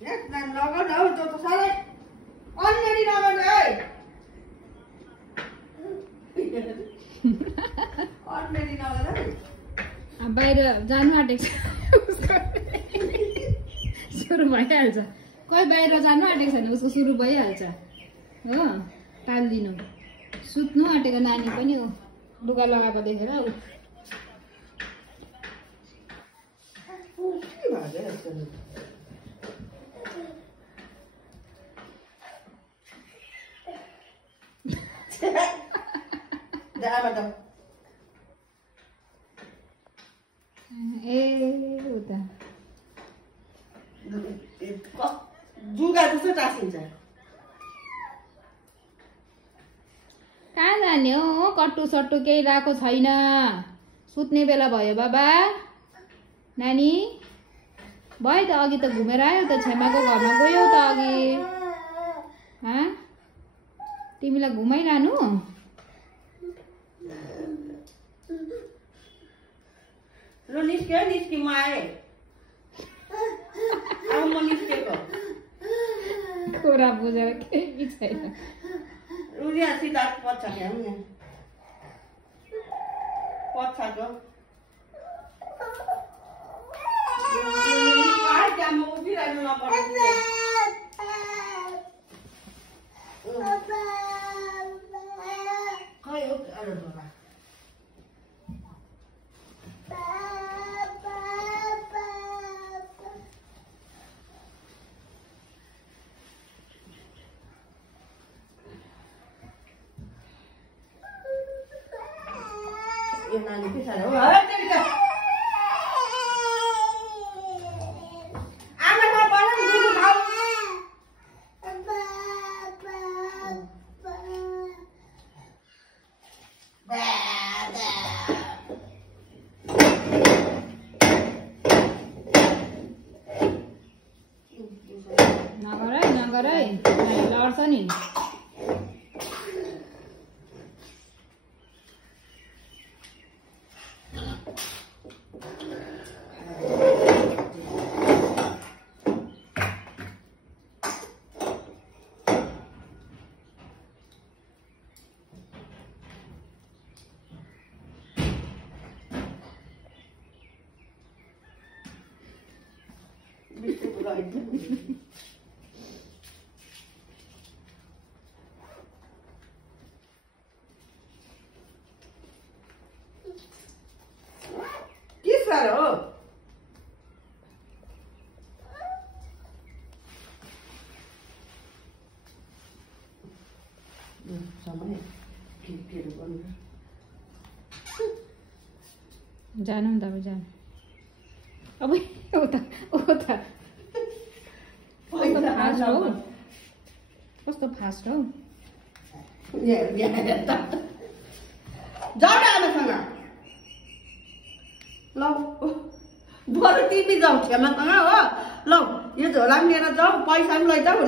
लगाउ न हौ त्यो त साह्रै अन्यरी नगर्नु है अन्यरी नगर है बाहिर जानु आँटेको छ सुरु भइहाल्छ कोही बाहिर जानु आँटेको छैन उसको सुरु भइहाल्छ हो टालिदिनु सुत्नु आँटेको नानी पनि हो लुगा लगाएको देखेर ए उता जुगा जस्तो टाँसिन्छ कहाँ जाने हो कट्टु सट्टु केही लगाएको छैन सुत्ने बेला भयो बाबा नानी भयो त अघि त घुमेर आयो त छेमाको घरमा गयौ त अघि तिमीलाई घुमाइरहनु र निस्क्यो निस्कि म आएँ अब म निस्केको कुरा बुझेर केही छैन उनीहरू सिधा पच्छ क्या पच्छको त्यहाँ म उभिरहनु नपर्ने खै हो अरे बाबा यो नानी के साह्रो हो आमामा बनाऊ दुध खाऊ नगर है लड्छ नि के साह्रो हो जानु नि तपाईँ जानु अब उता उता कस्तो फास्ट हौ जाऊ न आमासँग ल बरु तिमी जाऊ छेमासँग हो ल यो झोला पनि लिएर जाऊ पैसा पनि लैजाऊ